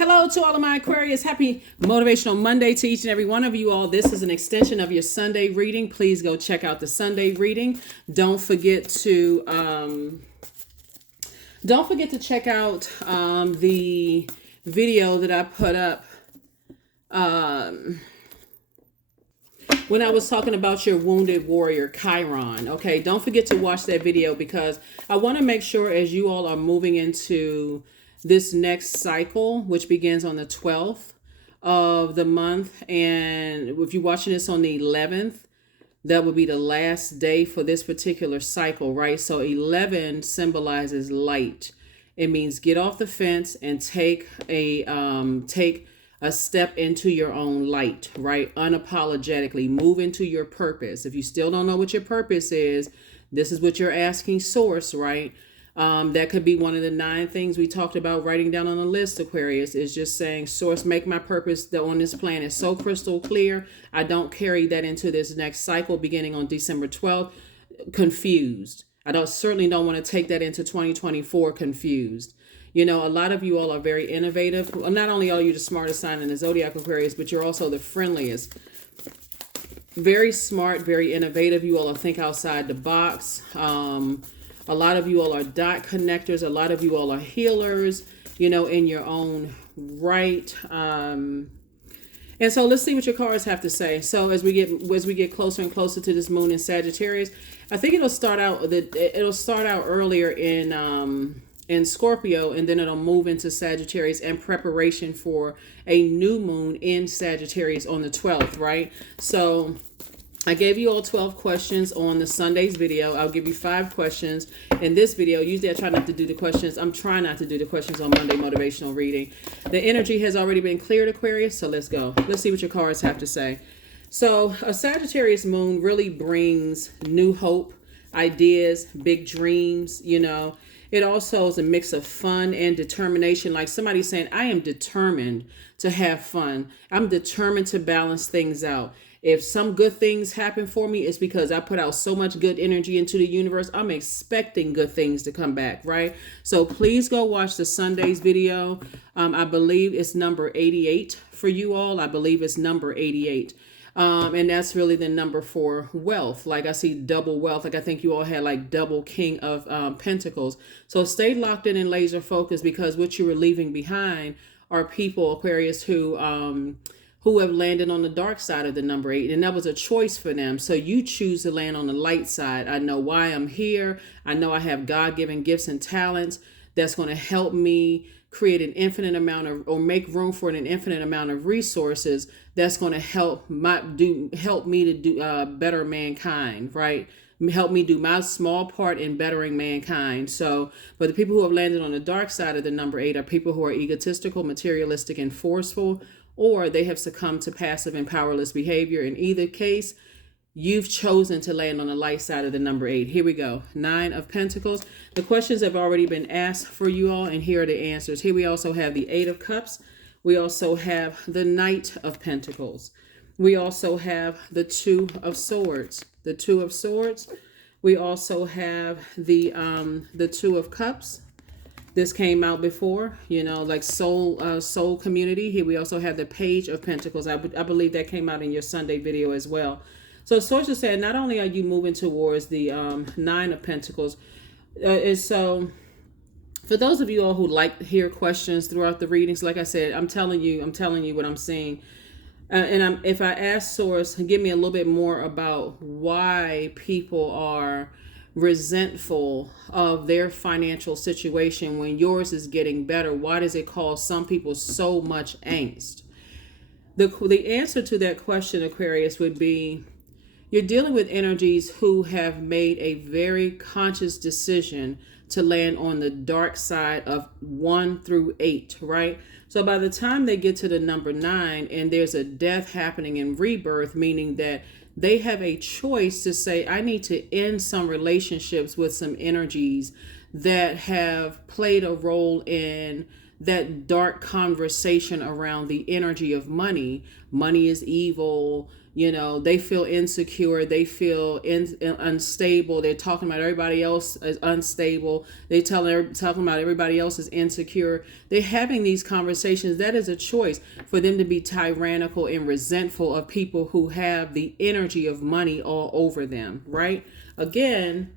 Hello to all of my Aquarius. Happy Motivational Monday to each and every one of you all. This is an extension of your Sunday reading. Please go check out the Sunday reading. Don't forget to check out the video that I put up when I was talking about your wounded warrior, Chiron. Okay, don't forget to watch that video because I want to make sure as you all are moving into this next cycle, which begins on the 12th of the month. And if you're watching this on the 11th, that would be the last day for this particular cycle, right? So 11 symbolizes light. It means get off the fence and take a step into your own light, right? Unapologetically move into your purpose. If you still don't know what your purpose is, this is what you're asking source, right? That could be one of the 9 things we talked about writing down on the list, Aquarius, is just saying, source, make my purpose on this planet so crystal clear. I don't carry that into this next cycle beginning on December 12th, confused. I certainly don't want to take that into 2024 confused. You know, a lot of you all are very innovative. Well, not only are you the smartest sign in the Zodiac, Aquarius, but you're also the friendliest. Very smart, very innovative. You all think outside the box. A lot of you all are dot connectors. A lot of you all are healers, you know, in your own right. And so let's see what your cards have to say. So as we get closer and closer to this moon in Sagittarius, I think it'll start out earlier in Scorpio, and then it'll move into Sagittarius in preparation for a new moon in Sagittarius on the 12th, right? So I gave you all 12 questions on the Sunday's video. I'll give you 5 questions in this video. Usually I try not to do the questions. I'm trying not to do the questions on Monday motivational reading. The energy has already been cleared, Aquarius, so let's go. Let's see what your cards have to say. So a Sagittarius moon really brings new hope, ideas, big dreams, you know. It also is a mix of fun and determination. Like somebody saying, I am determined to have fun. I'm determined to balance things out. If some good things happen for me, it's because I put out so much good energy into the universe. I'm expecting good things to come back, right? So please go watch the Sunday's video. I believe it's number 88 for you all. I believe it's number 88. And that's really the number for wealth. Like I see double wealth. Like I think you all had like double King of Pentacles. So stay locked in and laser focused, because what you were leaving behind are people, Aquarius, who have landed on the dark side of the number 8. And that was a choice for them. So you choose to land on the light side. I know why I'm here. I know I have God-given gifts and talents that's going to help me create an infinite amount of, or make room for an infinite amount of resources that's going to help me to do better mankind, right? Help me do my small part in bettering mankind. So, but the people who have landed on the dark side of the number 8 are people who are egotistical, materialistic, and forceful, or they have succumbed to passive and powerless behavior. In either case, you've chosen to land on the light side of the number 8. Here we go. 9 of Pentacles. The questions have already been asked for you all, and here are the answers. Here we also have the 8 of Cups. We also have the Knight of Pentacles. We also have the 2 of Swords. The 2 of Swords. We also have the 2 of Cups. This came out before, you know, like soul community. Here we also have the Page of Pentacles. I believe that came out in your Sunday video as well. So sources said, not only are you moving towards the 9 of Pentacles, so for those of you all who like to hear questions throughout the readings, like I said, I'm telling you what I'm seeing. If I ask source, give me a little bit more about why people are resentful of their financial situation when yours is getting better. Why does it cause some people so much angst? The answer to that question, Aquarius, would be you're dealing with energies who have made a very conscious decision to land on the dark side of 1 through 8, right? So by the time they get to the number 9 and there's a death happening in rebirth, meaning that they have a choice to say, I need to end some relationships with some energies that have played a role in that dark conversation around the energy of money. Money is evil. You know, they feel insecure. They feel unstable. They're talking about everybody else is unstable. Talking about everybody else is insecure. They're having these conversations. That is a choice for them to be tyrannical and resentful of people who have the energy of money all over them, right? Again,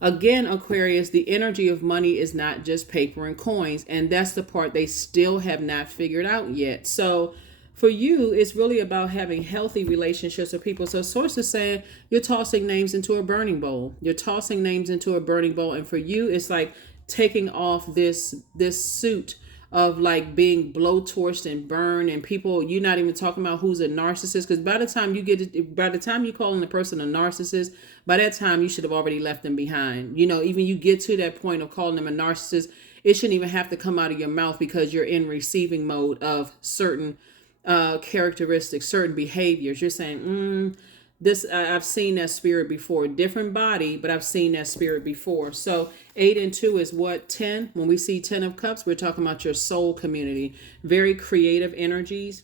Aquarius, the energy of money is not just paper and coins. And that's the part they still have not figured out yet. So for you, it's really about having healthy relationships with people. So source is saying you're tossing names into a burning bowl. You're tossing names into a burning bowl. And for you, it's like taking off this suit of like being blowtorched and burned, and people, you're not even talking about who's a narcissist, because by the time you call in a person a narcissist, by that time you should have already left them behind. You know, even you get to that point of calling them a narcissist, it shouldn't even have to come out of your mouth, because you're in receiving mode of certain characteristics, certain behaviors. You're saying, I've seen that spirit before. Different body, but I've seen that spirit before. So 8 and 2 is what? 10. When we see 10 of cups, we're talking about your soul community. Very creative energies,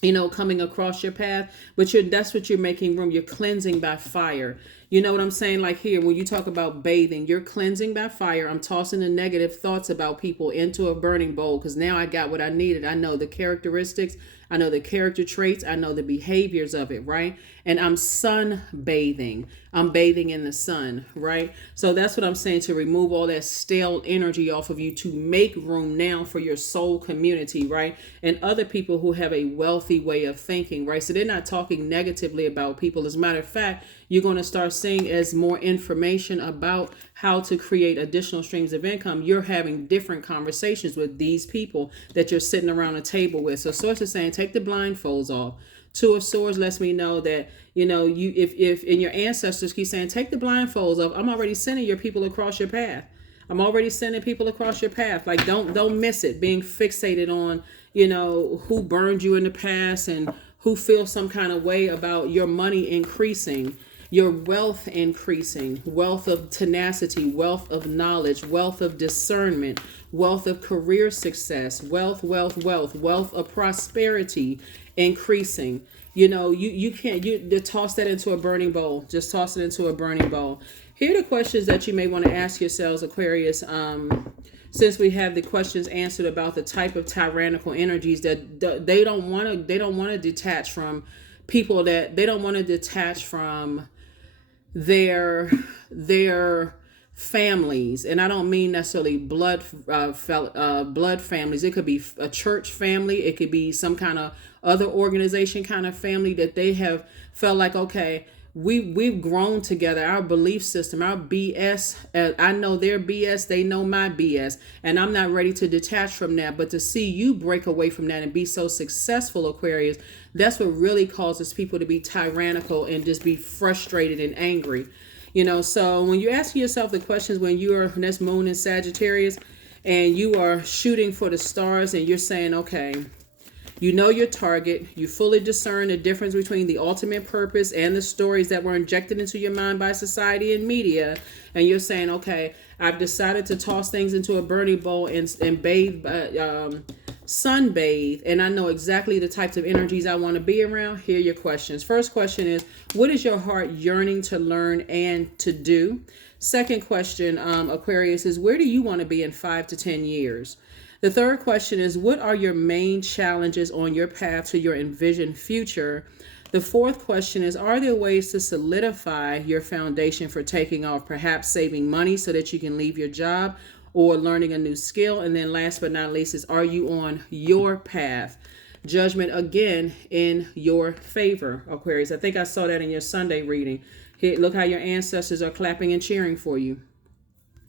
you know, coming across your path. But that's what you're making room. You're cleansing by fire. You know what I'm saying? Like here, when you talk about bathing, you're cleansing by fire. I'm tossing the negative thoughts about people into a burning bowl, because now I got what I needed. I know the characteristics. I know the character traits. I know the behaviors of it, right? And I'm sun bathing. I'm bathing in the sun, right? So that's what I'm saying, to remove all that stale energy off of you, to make room now for your soul community, right? And other people who have a wealthy way of thinking, right? So they're not talking negatively about people. As a matter of fact, you're going to start seeing, as more information about how to create additional streams of income, you're having different conversations with these people that you're sitting around a table with. So source is saying, take the blindfolds off. 2 of Swords lets me know that, you know, you if and your ancestors keep saying, take the blindfolds off. I'm already sending your people across your path. I'm already sending people across your path. Like, don't miss it. Being fixated on, you know, who burned you in the past and who feels some kind of way about your money increasing, your wealth increasing, wealth of tenacity, wealth of knowledge, wealth of discernment, wealth of career success, wealth of prosperity increasing. You know, you can't toss that into a burning bowl. Just toss it into a burning bowl. Here are the questions that you may want to ask yourselves, Aquarius. Since we have the questions answered about the type of tyrannical energies that they don't want to detach from people, that they don't want to detach from their families. And I don't mean necessarily blood families. It could be a church family. It could be some kind of other organization kind of family that they have felt like, okay, we've grown together. Our belief system, our BS, I know their BS, they know my BS, and I'm not ready to detach from that. But to see you break away from that and be so successful, Aquarius, that's what really causes people to be tyrannical and just be frustrated and angry. You know, so when you're asking yourself the questions, when that's moon in Sagittarius and you are shooting for the stars and you're saying, okay, you know your target, you fully discern the difference between the ultimate purpose and the stories that were injected into your mind by society and media, and you're saying, okay, I've decided to toss things into a burning bowl and bathe, sunbathe, and I know exactly the types of energies I want to be around. Here are your questions. First question is, what is your heart yearning to learn and to do? Second question, Aquarius, is where do you want to be in 5 to 10 years? The third question is, what are your main challenges on your path to your envisioned future? The fourth question is, are there ways to solidify your foundation for taking off, perhaps saving money so that you can leave your job or learning a new skill? And then last but not least is, are you on your path? Judgment again in your favor, Aquarius. I think I saw that in your Sunday reading. Here, look how your ancestors are clapping and cheering for you.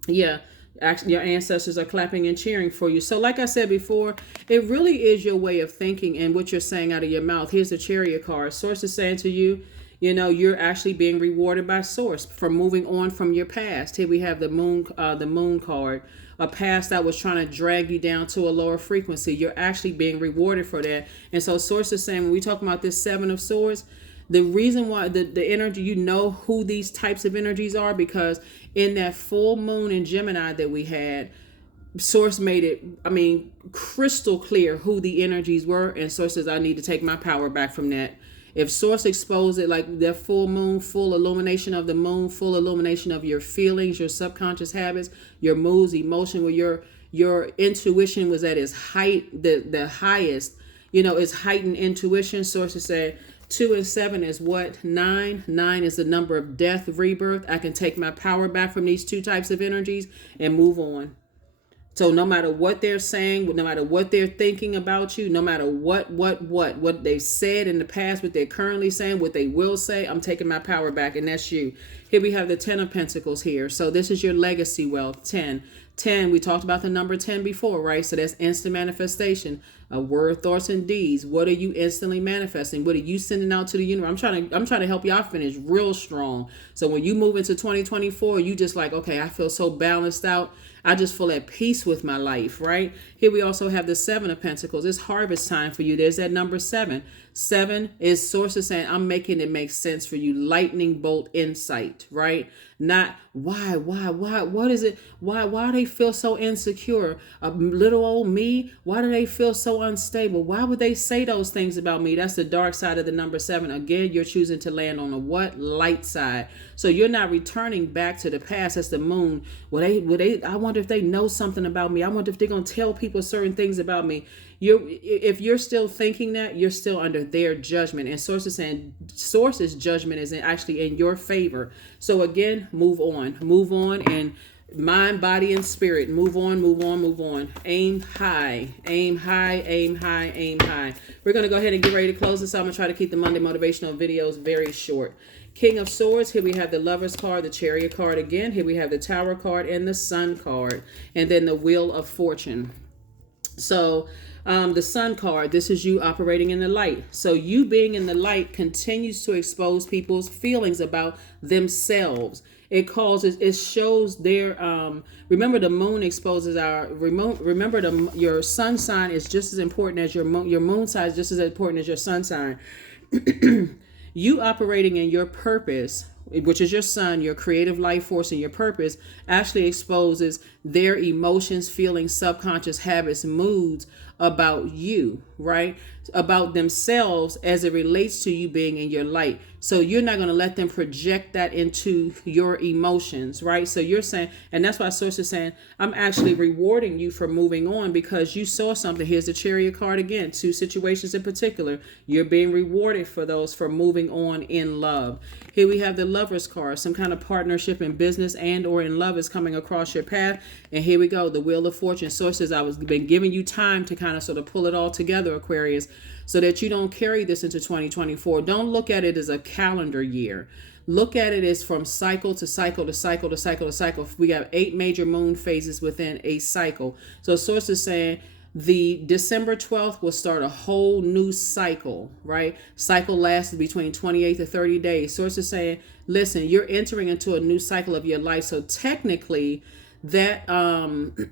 Yeah. Actually, your ancestors are clapping and cheering for you. So like I said before, it really is your way of thinking and what you're saying out of your mouth. Here's the Chariot card. Source is saying to you, you know, you're actually being rewarded by Source for moving on from your past. Here we have the moon card, a past that was trying to drag you down to a lower frequency. You're actually being rewarded for that. And so Source is saying, when we talk about this 7 of Swords, the reason why the energy, you know who these types of energies are, because in that full moon in Gemini that we had, Source made it, I mean, crystal clear who the energies were, and Source says I need to take my power back from that. If Source exposed it, like that full moon, full illumination of the moon, full illumination of your feelings, your subconscious habits, your moods, emotion, where your intuition was at its height, the highest, is heightened intuition. Sources say 2 and 7 is what? 9. 9 is the number of death, rebirth. I can take my power back from these two types of energies and move on. So no matter what they're saying, no matter what they're thinking about you, no matter what they've said in the past, what they're currently saying, what they will say, I'm taking my power back, and that's you. Here we have the 10 of Pentacles here. So this is your legacy wealth, 10. 10, we talked about the number 10 before, right? So that's instant manifestation of word, thoughts, and deeds. What are you instantly manifesting? What are you sending out to the universe? I'm trying to help y'all finish real strong. So when you move into 2024, you just like, okay, I feel so balanced out. I just feel at peace with my life, right? Here we also have the 7 of Pentacles. It's harvest time for you. There's that number 7. 7 is sources saying, I'm making it make sense for you. Lightning bolt insight, right? Not why, what is it? Why do they feel so insecure? Little old me, why do they feel so unstable? Why would they say those things about me? That's the dark side of the number 7. Again, you're choosing to land on the what? Light side. So you're not returning back to the past. That's the moon. I wonder if they know something about me. I wonder if they're going to tell people certain things about me. If you're still thinking that, you're still under their judgment. And Sources judgment is actually in your favor. So again, move on, and mind, body, and spirit. Move on. Aim high. We're going to go ahead and get ready to close this. I'm going to try to keep the Monday motivational videos very short. King of Swords, here we have the Lover's card, the Chariot card again. Here we have the Tower card and the Sun card. And then the Wheel of Fortune. So the Sun card, this is you operating in the light. So you being in the light continues to expose people's feelings about themselves. It shows their, remember the moon exposes our, remember your sun sign is just as important as your moon sign is just as important as your sun sign. You operating in your purpose, which is your sun, your creative life force, and your purpose, actually exposes their emotions, feelings, subconscious habits, moods about you, right? About themselves as it relates to you being in your light. So you're not going to let them project that into your emotions, right? So you're saying, and that's why Source is saying, I'm actually rewarding you for moving on because you saw something. Here's the Chariot card again, 2 situations in particular. You're being rewarded for those, for moving on in love. Here we have the Lover's card. Some kind of partnership in business and or in love is coming across your path. And here we go, the Wheel of Fortune. Sources, been giving you time to kind of sort of pull it all together, Aquarius, so that you don't carry this into 2024. Don't look at it as a calendar year. Look at it as from cycle to cycle to cycle to cycle to cycle. We have 8 major moon phases within a cycle. So Source is saying the December 12th will start a whole new cycle, right? Cycle lasts between 28 to 30 days. Source is saying, listen, you're entering into a new cycle of your life. So technically, that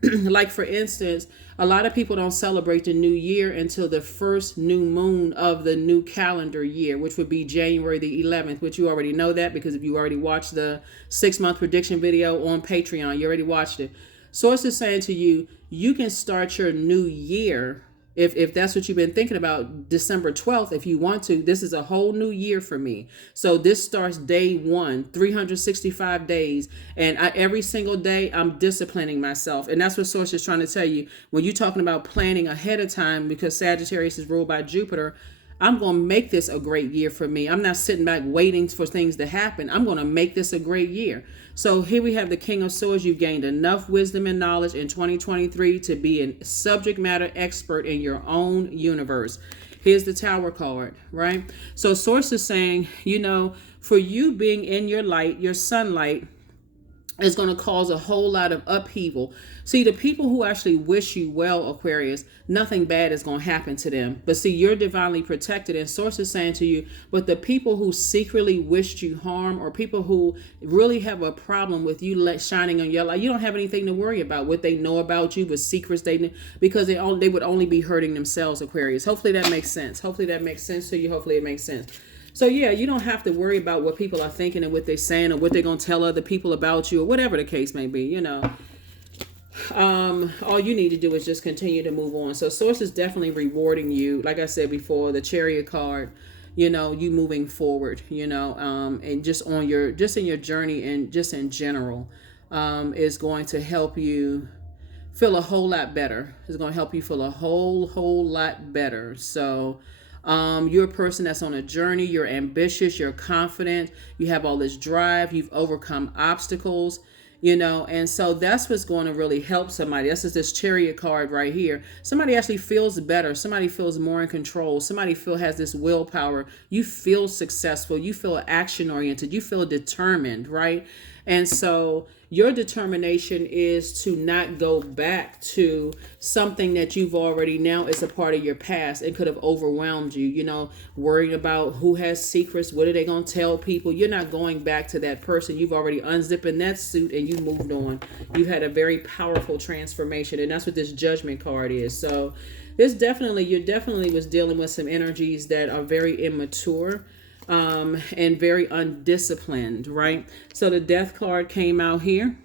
like for instance, a lot of people don't celebrate the new year until the first new moon of the new calendar year, which would be January the 11th, which you already know that because if you already watched the 6-month prediction video on Patreon, you already watched it. Source is saying to you, you can start your new year if that's what you've been thinking about, December 12th, if you want to. This is a whole new year for me. So this starts day 1, 365 days. And every single day I'm disciplining myself. And that's what Source is trying to tell you. When you're talking about planning ahead of time, because Sagittarius is ruled by Jupiter, I'm going to make this a great year for me. I'm not sitting back waiting for things to happen. I'm going to make this a great year. So here we have the King of Swords. You've gained enough wisdom and knowledge in 2023 to be a subject matter expert in your own universe. Here's the Tower card, right? So Source is saying, for you being in your light, your sunlight, is going to cause a whole lot of upheaval. See, the people who actually wish you well, Aquarius, nothing bad is going to happen to them. But see, you're divinely protected. And Source is saying to you, but the people who secretly wished you harm, or people who really have a problem with you shining on your light, you don't have anything to worry about. What they know about you, with secrets because they would only be hurting themselves, Aquarius. Hopefully that makes sense. Hopefully that makes sense to you. Hopefully it makes sense. So yeah, you don't have to worry about what people are thinking and what they're saying or what they're going to tell other people about you or whatever the case may be, All you need to do is just continue to move on. So source is definitely rewarding you. Like I said before, the Chariot card, you know, you moving forward, you know, and just on your, just in your journey and just in general, is going to help you feel a whole lot better. It's going to help you feel a whole lot better. So, you're a person that's on a journey. You're ambitious. You're confident. You have all this drive. You've overcome obstacles, you know, and so that's what's going to really help somebody. This is this Chariot card right here. Somebody actually feels better. Somebody feels more in control. Somebody has this willpower. You feel successful. You feel action oriented. You feel determined, right? And so your determination is to not go back to something that you've already now is a part of your past. It could have overwhelmed you, you know, worrying about who has secrets. What are they going to tell people? You're not going back to that person. You've already unzipping that suit and you moved on. You had a very powerful transformation. And that's what this Judgment card is. So this definitely, you definitely was dealing with some energies that are very immature. And very undisciplined, right? So the Death card came out here.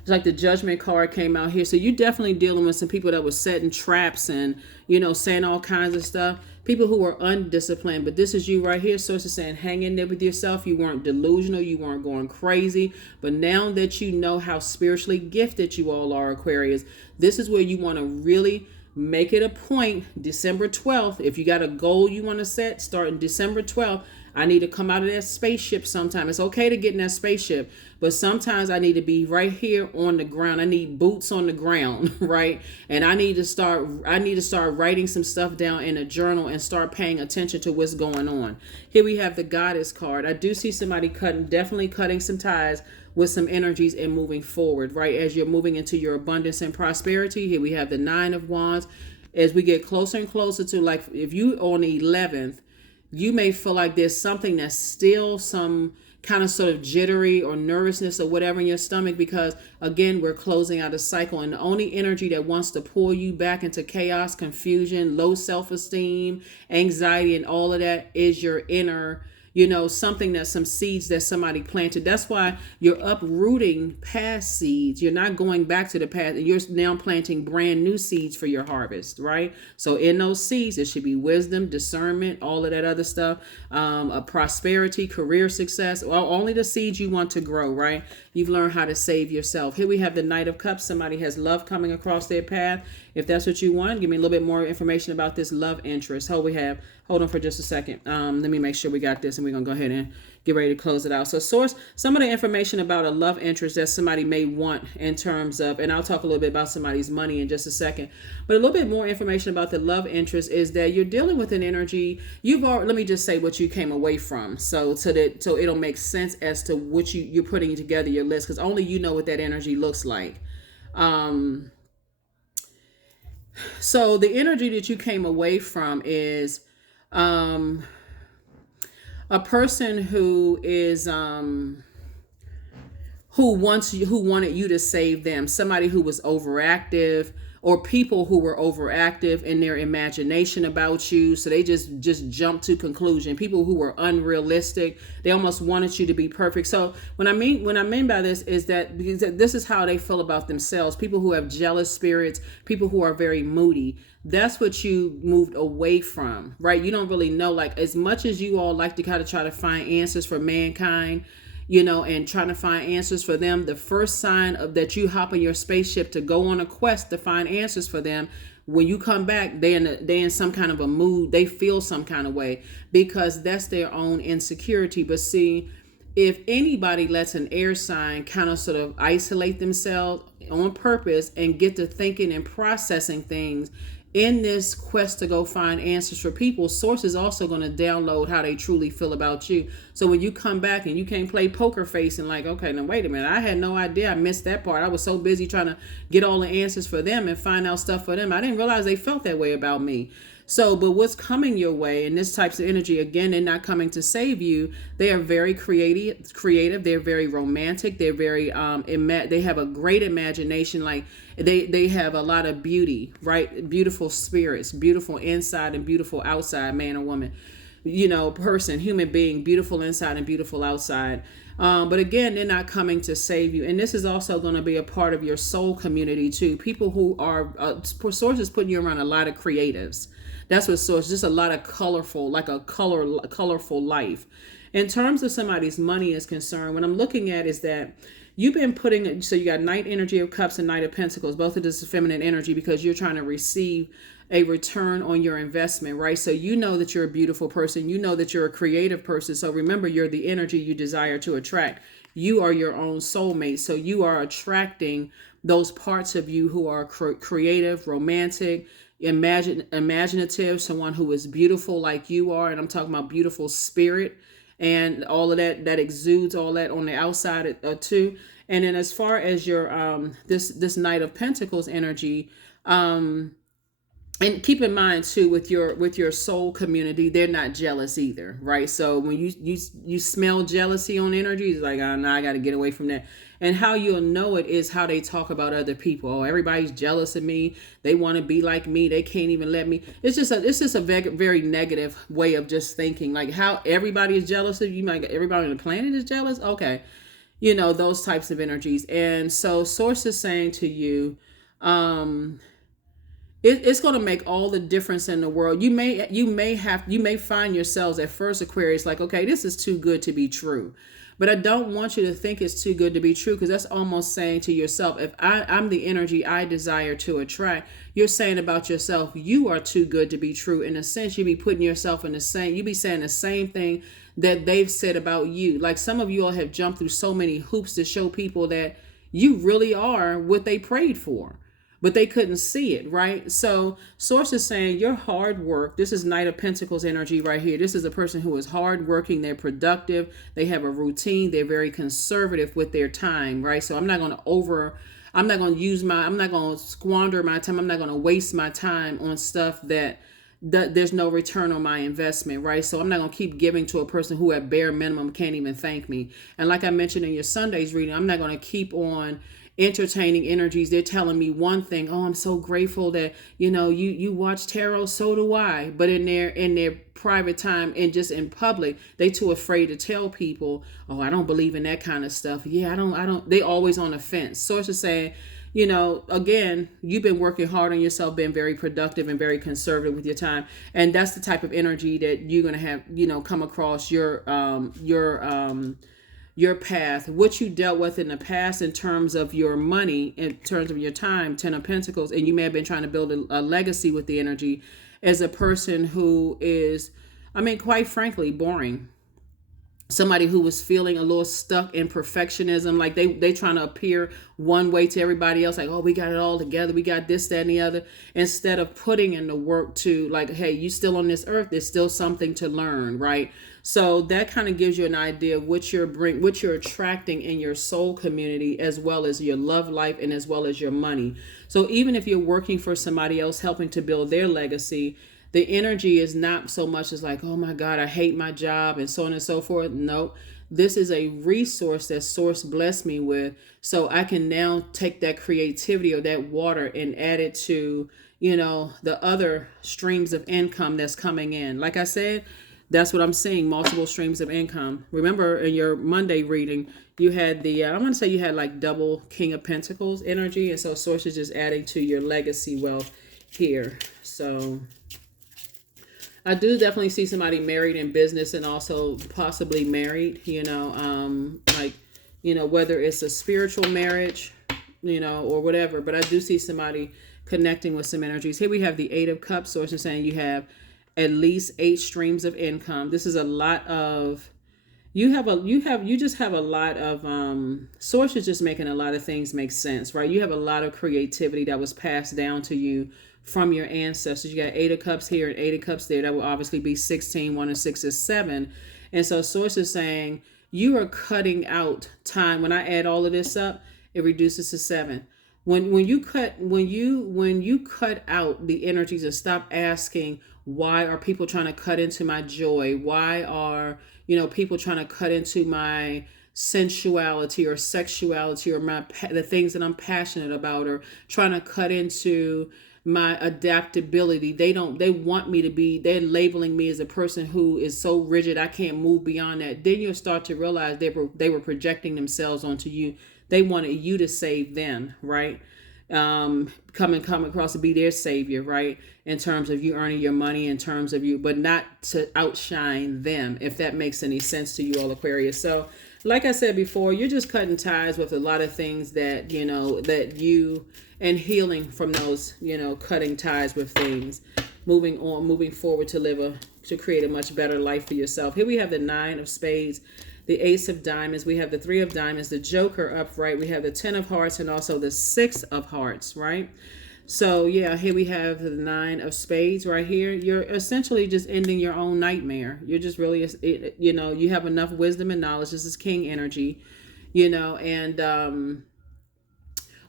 It's like the Judgment card came out here. So you're definitely dealing with some people that were setting traps and, you know, saying all kinds of stuff. People who were undisciplined. But this is you right here. Source is saying, hang in there with yourself. You weren't delusional. You weren't going crazy. But now that you know how spiritually gifted you all are, Aquarius, this is where you want to really make it a point. December 12th, if you got a goal you want to set, starting December 12th, I need to come out of that spaceship sometime. It's okay to get in that spaceship, but sometimes I need to be right here on the ground. I need boots on the ground, right? And I need to start writing some stuff down in a journal and start paying attention to what's going on. Here we have the Goddess card. I do see somebody definitely cutting some ties with some energies and moving forward, right? As you're moving into your abundance and prosperity. Here we have the 9 of Wands. As we get closer and closer to, like, if you on the 11th, you may feel like there's something that's still some kind of sort of jittery or nervousness or whatever in your stomach, because again, we're closing out a cycle, and the only energy that wants to pull you back into chaos, confusion, low self-esteem, anxiety, and all of that is your inner, you know, something that some seeds that somebody planted. That's why you're uprooting past seeds. You're not going back to the past, and you're now planting brand new seeds for your harvest, right? So in those seeds, it should be wisdom, discernment, all of that other stuff, a prosperity, career success, well, only the seeds you want to grow, right? You've learned how to save yourself. Here we have the Knight of Cups. Somebody has love coming across their path. If that's what you want, give me a little bit more information about this love interest. Hold on for just a second. Let me make sure we got this, and we're going to go ahead and get ready to close it out. So source, some of the information about a love interest that somebody may want in terms of, and I'll talk a little bit about somebody's money in just a second, but a little bit more information about the love interest is that you're dealing with an energy. Let me just say what you came away from. So it'll make sense as to what you're putting together your list, because only you know what that energy looks like. So the energy that you came away from is a person who is who wanted you to save them, somebody who was overactive, or people who were overactive in their imagination about you, so they just jumped to conclusion. People who were unrealistic, they almost wanted you to be perfect. So what I mean by this is that, because this is how they feel about themselves. People who have jealous spirits, people who are very moody. That's what you moved away from, right? You don't really know, like, as much as you all like to kind of try to find answers for mankind, you know, and trying to find answers for them, the first sign of that you hop in your spaceship to go on a quest to find answers for them, when you come back, they in some kind of a mood. They feel some kind of way, because that's their own insecurity. But see, if anybody lets an air sign kind of sort of isolate themselves on purpose and get to thinking and processing things in this quest to go find answers for people, source is also going to download how they truly feel about you. So when you come back and you can't play poker face and like, okay, now wait a minute, I had no idea, I missed that part. I was so busy trying to get all the answers for them and find out stuff for them. I didn't realize they felt that way about me. So, but what's coming your way, and this types of energy, again, they're not coming to save you. They are very creative. They're very romantic. They're very, they have a great imagination. Like they have a lot of beauty, right? Beautiful spirits, beautiful inside and beautiful outside, man or woman. person, human being, beautiful inside and beautiful outside. But again, they're not coming to save you. And this is also going to be a part of your soul community too. People who are, Source is putting you around a lot of creatives. That's what Source, just a lot of colorful, like a colorful life. In terms of somebody's money is concerned, what I'm looking at is that you've been putting, so you got Knight energy of Cups and Knight of Pentacles. Both of this is feminine energy because you're trying to receive a return on your investment, right? So you know that you're a beautiful person. You know that you're a creative person. So remember, you're the energy you desire to attract. You are your own soulmate. So you are attracting those parts of you who are creative, romantic, imaginative, someone who is beautiful like you are. And I'm talking about beautiful spirit and all of that exudes all that on the outside too. And then as far as your this Knight of Pentacles energy, and keep in mind too, with your soul community, they're not jealous either, right? So when you smell jealousy on energy, it's like, oh, no, I got to get away from that. And how you'll know it is how they talk about other people. Oh, everybody's jealous of me. They want to be like me. They can't even let me. It's just a very, very negative way of just thinking. Like how everybody is jealous of you. Like everybody on the planet is jealous. Okay, those types of energies. And so Source is saying to you, it's going to make all the difference in the world. You may find yourselves at first, Aquarius, like, okay, this is too good to be true. But I don't want you to think it's too good to be true, because that's almost saying to yourself, if I'm the energy I desire to attract, you're saying about yourself, you are too good to be true. In a sense, you be putting yourself in you be saying the same thing that they've said about you. Like some of you all have jumped through so many hoops to show people that you really are what they prayed for, but they couldn't see it, right? So Source is saying your hard work, this is Knight of Pentacles energy right here. This is a person who is hardworking. They're productive. They have a routine. They're very conservative with their time, right? So I'm not going to squander my time. I'm not going to waste my time on stuff that there's no return on my investment, right? So I'm not going to keep giving to a person who at bare minimum can't even thank me. And like I mentioned in your Sunday's reading, I'm not going to keep on entertaining energies. They're telling me one thing. Oh, I'm so grateful that you watch tarot. So do I. But in their private time and just in public, they too afraid to tell people, oh, I don't believe in that kind of stuff. Yeah, I don't. They always on the fence. Source is saying, again, you've been working hard on yourself, been very productive and very conservative with your time, and that's the type of energy that you're gonna have, come across your path, what you dealt with in the past in terms of your money, in terms of your time, Ten of Pentacles, and you may have been trying to build a legacy with the energy as a person who is, quite frankly, boring. Somebody who was feeling a little stuck in perfectionism, like they trying to appear one way to everybody else, like, oh, we got it all together, we got this, that, and the other, instead of putting in the work to, like, hey, you still on this earth, there's still something to learn, right? So that kind of gives you an idea of what you're attracting in your soul community, as well as your love life and as well as your money. So even if you're working for somebody else, helping to build their legacy, the energy is not so much as like, oh my God, I hate my job and so on and so forth. No, this is a resource that Source blessed me with. So I can now take that creativity or that water and add it to, the other streams of income that's coming in. Like I said, that's what I'm seeing, multiple streams of income. Remember in your Monday reading, you had I want to say you had like double King of Pentacles energy. And so Source is just adding to your legacy wealth here. So I do definitely see somebody married in business and also possibly married, whether it's a spiritual marriage, or whatever. But I do see somebody connecting with some energies. Here we have the Eight of Cups. Source is saying you have at least 8 streams of income. This is a lot of, you just have a lot of, Source is just making a lot of things make sense, right? You have a lot of creativity that was passed down to you from your ancestors. You got 8 of Cups here and 8 of Cups there. That will obviously be 16. 1 and 6 is 7. And so Source is saying you are cutting out time. When I add all of this up, it reduces to 7. When you cut out the energies and stop asking, why are people trying to cut into my joy? Why are people trying to cut into my sensuality or sexuality or the things that I'm passionate about, or trying to cut into my adaptability. They want me to be, they're labeling me as a person who is so rigid I can't move beyond that. Then you'll start to realize they were projecting themselves onto you. They wanted you to save them, right? Come across to be their savior, right? In terms of you earning your money, in terms of you, but not to outshine them, if that makes any sense to you all, Aquarius. So like I said before, you're just cutting ties with a lot of things that, and healing from those, cutting ties with things, moving on, moving forward to create a much better life for yourself. Here we have the 9 of spades, the Ace of diamonds, we have the 3 of diamonds, the Joker upright, we have the 10 of hearts, and also the 6 of hearts, right? So yeah, here we have the 9 of spades right here. You're essentially just ending your own nightmare. You're just really, you have enough wisdom and knowledge. This is king energy, and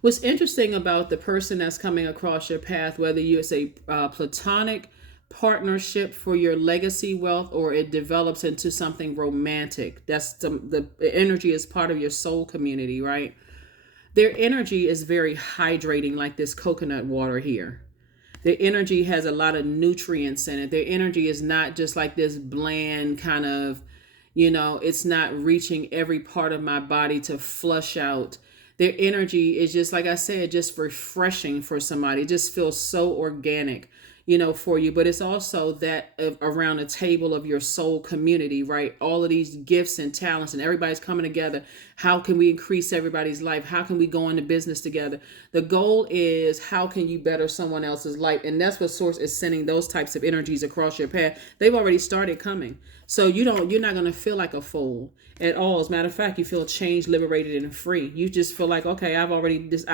what's interesting about the person that's coming across your path, whether it's a platonic partnership for your legacy wealth or it develops into something romantic, that's the energy is part of your soul community, right? Their energy is very hydrating, like this coconut water here. Their energy has a lot of nutrients in it. Their energy is not just like this bland kind of, it's not reaching every part of my body to flush out. Their energy is just, like I said, just refreshing for somebody. It just feels so organic, for you. But it's also that around a table of your soul community, right? All of these gifts and talents and everybody's coming together. How can we increase everybody's life? How can we go into business together? The goal is, how can you better someone else's life? And that's what Source is sending those types of energies across your path. They've already started coming. So you're not going to feel like a fool at all. As a matter of fact, you feel changed, liberated, and free. You just feel like, okay, I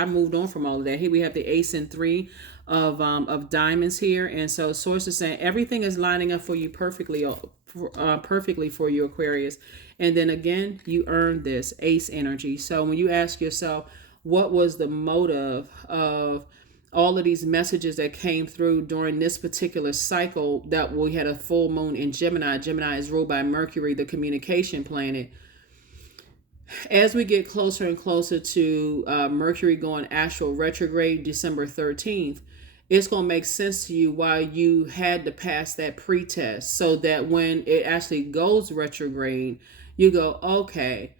moved on from all of that. Here we have the Ace and 3 of diamonds here. And so Source is saying everything is lining up for you perfectly for you, Aquarius. And then again, you earned this Ace energy. So when you ask yourself, what was the motive of all of these messages that came through during this particular cycle, that we had a full moon in Gemini. Gemini is ruled by Mercury, the communication planet. As we get closer and closer to Mercury going astral retrograde December 13th, it's going to make sense to you why you had to pass that pretest, so that when it actually goes retrograde, you go, okay,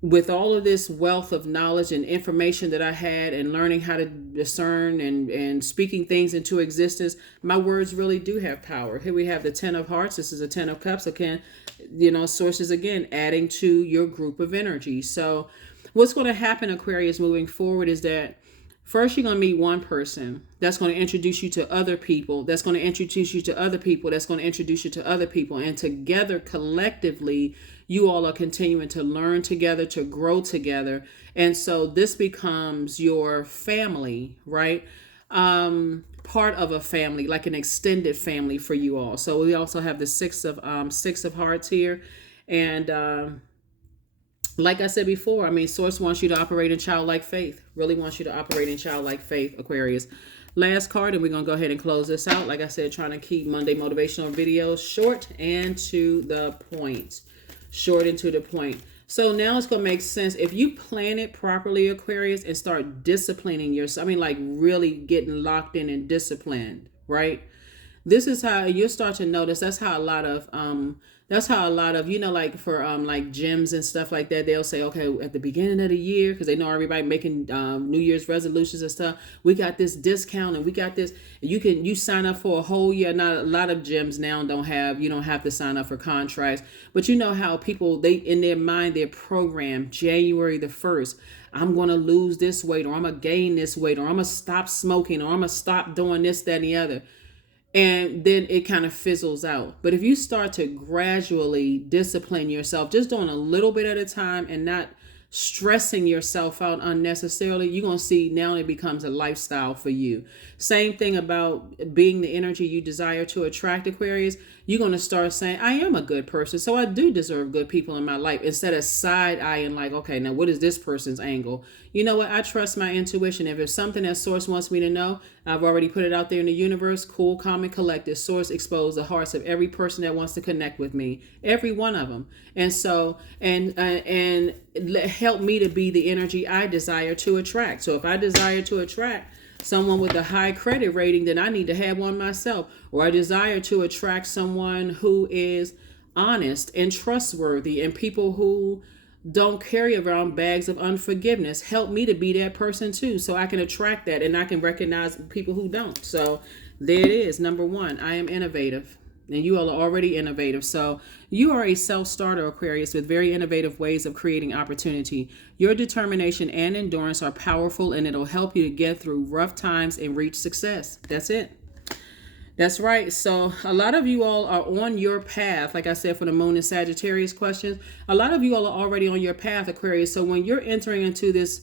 with all of this wealth of knowledge and information that I had, and learning how to discern and speaking things into existence, my words really do have power. Here we have the 10 of hearts. This is a 10 of cups. Again, sources again, adding to your group of energy. So what's going to happen, Aquarius, moving forward is that first you're going to meet one person that's going to introduce you to other people, that's going to introduce you to other people, that's going to introduce you to other people. And together, collectively, you all are continuing to learn together, to grow together. And so this becomes your family, right? Part of a family, like an extended family for you all. So we also have the six of hearts here. And like I said before, Source wants you to operate in childlike faith. Really wants you to operate in childlike faith, Aquarius. Last card, and we're going to go ahead and close this out. Like I said, trying to keep Monday motivational videos short and to the point. Short and to the point. So now it's going to make sense. If you plan it properly, Aquarius, and start disciplining yourself, like really getting locked in and disciplined, right? This is how you'll start to notice. That's how a lot of, like for like gyms and stuff like that, they'll say, okay, at the beginning of the year, because they know everybody making New Year's resolutions and stuff, we got this discount and we got this. You sign up for a whole year. Not a lot of gyms now you don't have to sign up for contracts, but you know how people, they in their mind, they're programmed January the 1st. I'm going to lose this weight, or I'm going to gain this weight, or I'm going to stop smoking, or I'm going to stop doing this, that, and the other. And then it kind of fizzles out. But if you start to gradually discipline yourself, just doing a little bit at a time and not stressing yourself out unnecessarily, you're going to see now it becomes a lifestyle for you. Same thing about being the energy you desire to attract, Aquarius. You're going to start saying, I am a good person, so I do deserve good people in my life, instead of side-eyeing like, okay, now what is this person's angle? You know what? I trust my intuition. If there's something that Source wants me to know, I've already put it out there in the universe. Cool, calm, and collected. Source exposed the hearts of every person that wants to connect with me, every one of them. And so, and help me to be the energy I desire to attract. So if I desire to attract someone with a high credit rating, then I need to have one myself. Or I desire to attract someone who is honest and trustworthy, and people who don't carry around bags of unforgiveness. Help me to be that person too, so I can attract that and I can recognize people who don't. So there it is. Number one, I am innovative. And you all are already innovative. So you are a self-starter, Aquarius, with very innovative ways of creating opportunity. Your determination and endurance are powerful, and it'll help you to get through rough times and reach success. That's it. That's right. So a lot of you all are on your path. Like I said, for the moon and Sagittarius questions, a lot of you all are already on your path, Aquarius. So when you're entering into this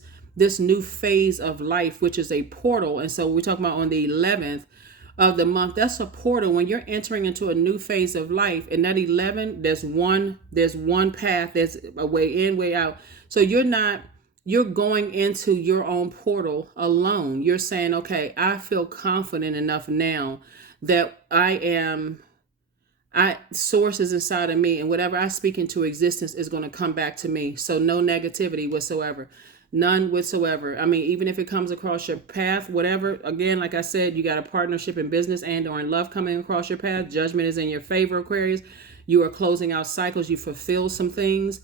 new phase of life, which is a portal, and so we're talking about on the 11th of the month, that's a portal. When you're entering into a new phase of life, and that 11, there's one path, there's a way in, way out. So you're going into your own portal alone. You're saying, okay, I feel confident enough now that source is inside of me, and whatever I speak into existence is going to come back to me. So no negativity whatsoever. None whatsoever. I mean, even if it comes across your path, whatever, again, like I said, you got a partnership in business and or in love coming across your path. Judgment is in your favor, Aquarius. You are closing out cycles. You fulfill some things.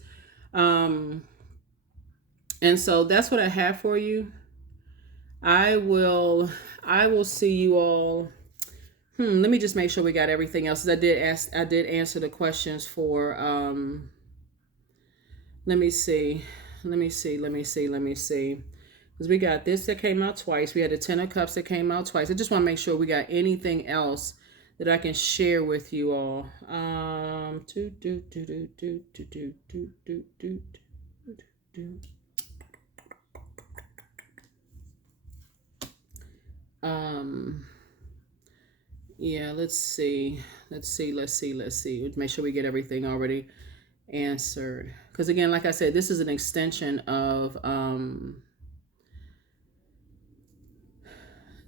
And so that's what I have for you. I will see you all. Let me just make sure we got everything else. I did answer the questions for, let me see. Because we got this that came out twice. We had the 10 of Cups that came out twice. I just want to make sure we got anything else that I can share with you all. Yeah, let's see. Make sure we get everything already answered. Because again, like I said, this is an extension of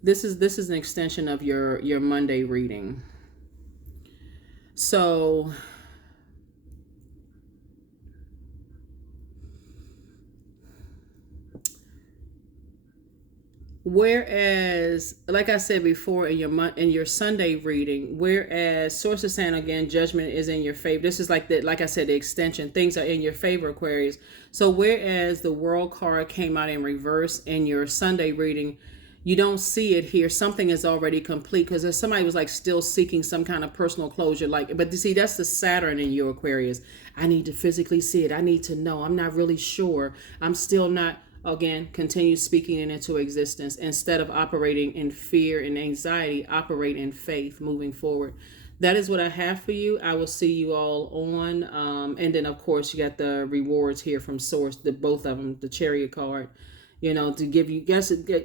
this is an extension of your Monday reading. So whereas, like I said before, in your Sunday reading, whereas source is saying again, judgment is in your favor. This is like I said, the extension. Things are in your favor, Aquarius. So whereas the World card came out in reverse in your Sunday reading, you don't see it here. Something is already complete, because somebody was like still seeking some kind of personal closure. But you see, that's the Saturn in you, Aquarius. I need to physically see it. I need to know. I'm not really sure. I'm still not. Again, continue speaking it into existence. Instead of operating in fear and anxiety, operate in faith moving forward. That is what I have for you. I will see you all on. And then, of course, you got the rewards here from Source, both of them, the Chariot card, to give you,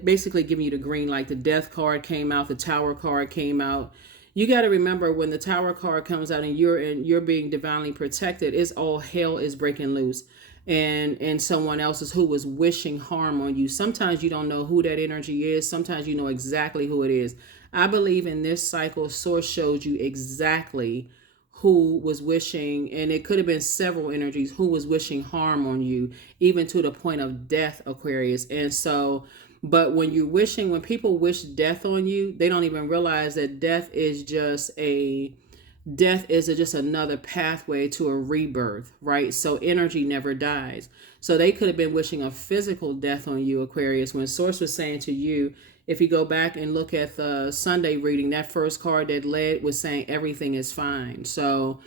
basically giving you the green light. The Death card came out. The Tower card came out. You got to remember, when the Tower card comes out and you're being divinely protected, it's all hell is breaking loose. And someone else's who was wishing harm on you. Sometimes you don't know who that energy is. Sometimes you know exactly who it is. I believe in this cycle, Source showed you exactly who was wishing, and it could have been several energies, who was wishing harm on you, even to the point of death, Aquarius. And so, but when people wish death on you, they don't even realize that death is just another pathway to a rebirth, right? So energy never dies. So they could have been wishing a physical death on you, Aquarius, when Source was saying to you, if you go back and look at the Sunday reading, that first card that led was saying everything is fine. So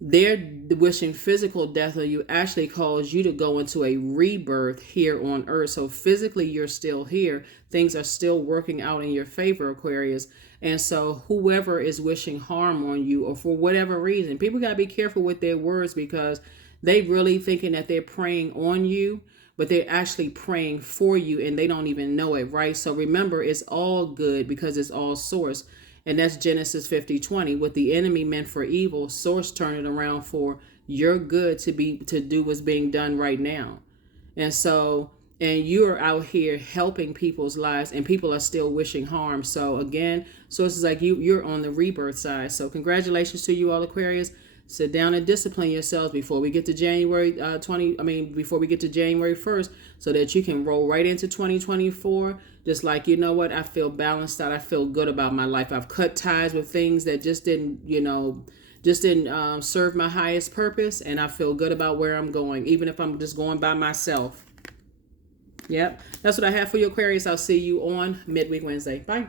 their wishing physical death on you actually caused you to go into a rebirth here on Earth. So physically, you're still here. Things are still working out in your favor, Aquarius. And so whoever is wishing harm on you, or for whatever reason, people got to be careful with their words, because they really thinking that they're preying on you, but they're actually praying for you and they don't even know it, right? So remember, it's all good because it's all Source. And that's Genesis 50:20. What the enemy meant for evil, Source turned it around for your good, to do what's being done right now. And so, and you're out here helping people's lives, and people are still wishing harm. So again, Source is like you're on the rebirth side. So congratulations to you all, Aquarius. Sit down and discipline yourselves before we get to January before we get to January 1st, so that you can roll right into 2024. Just like, you know what, I feel balanced out. I feel good about my life. I've cut ties with things that just didn't serve my highest purpose. And I feel good about where I'm going, even if I'm just going by myself. Yep. That's what I have for you, Aquarius. I'll see you on Midweek Wednesday. Bye.